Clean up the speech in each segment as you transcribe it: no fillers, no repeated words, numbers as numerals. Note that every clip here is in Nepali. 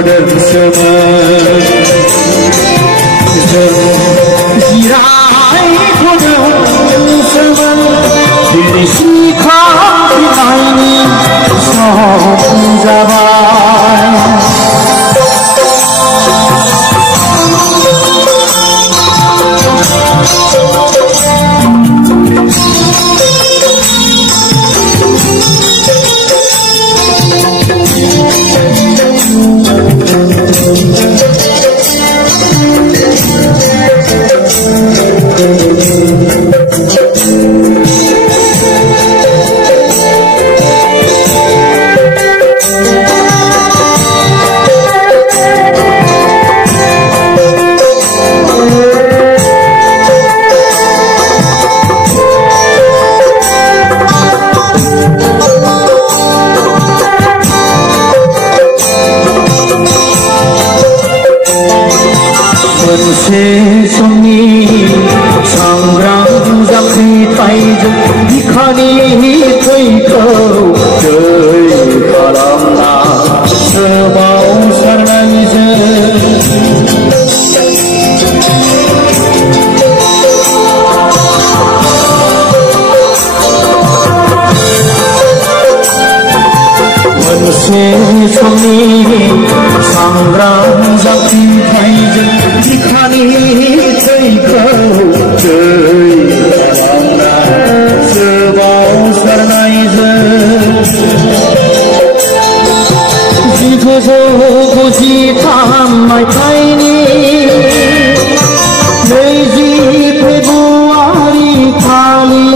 मोदोंसोमोन जों जिरायथ'दोंसोमोन दिनै सिखारफिननायनि सम जाबाय मोनसे समनि सांग्रां जांख्रिथायजों बिखानि थैखौ दै खालामना सोमावसारनायजों मोनसे समनि सांग्रां जांख्रिथायजों बिखानि थैखौ दै खालामना सोमावसारनायजों 1993 मायथाइनि 20 फेब्रुवारि खालि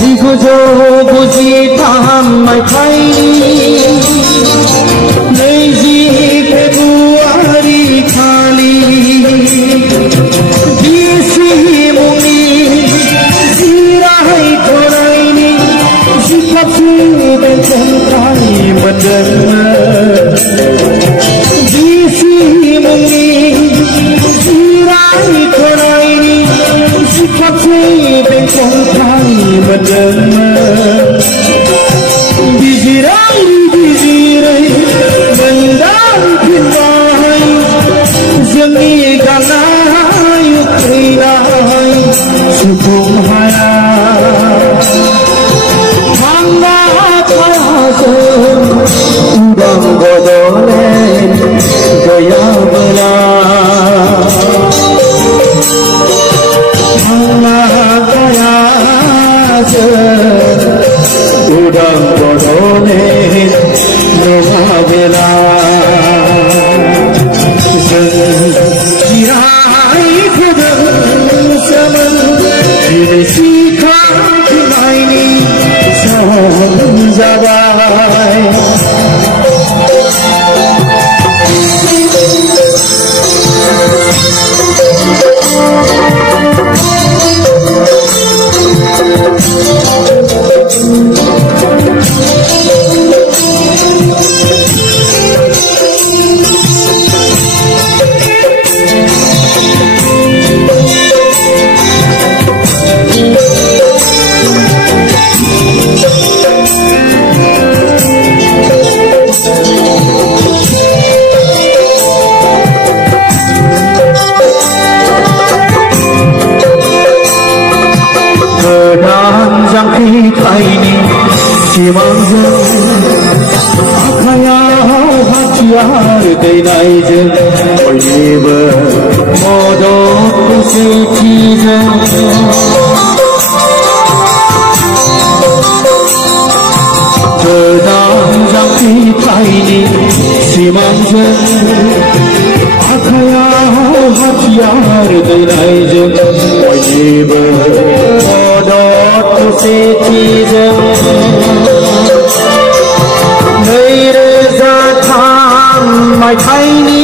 1993 मायथाइनि 20 फेब्रुवारि खालि बिसि मुंनि जिरायथ'नायनि जिगाबनि बेसेनखाय मोनदोंमोन बिसि मुंनि जिरायथ'नायनि जिगाबनि बेसेनखाय मोनदोंमोन बिजिरै बिजिरै मोनदांफिनबाय जोंनि गाननाय उखैनाय सुबुं हाया थांना थायाजों उदां बड'लेण्ड गैयाब्ला थांना थायाजों उदां बड'लेण्ड नङाब्ला जों जिरायथ'दोंसोमोन दिनै सिखारफिननायनि सम जाबाय जांख्रिथायनि सिमांजों आखायाव हाथियार दैनायजों बयनिबो मदद खौसेथिजों गोदान जांख्रिथायनि सिमांजों आखायाव हाथियार दैनायजों बयनिबो खौसेथिजों 2003 मायथाइनि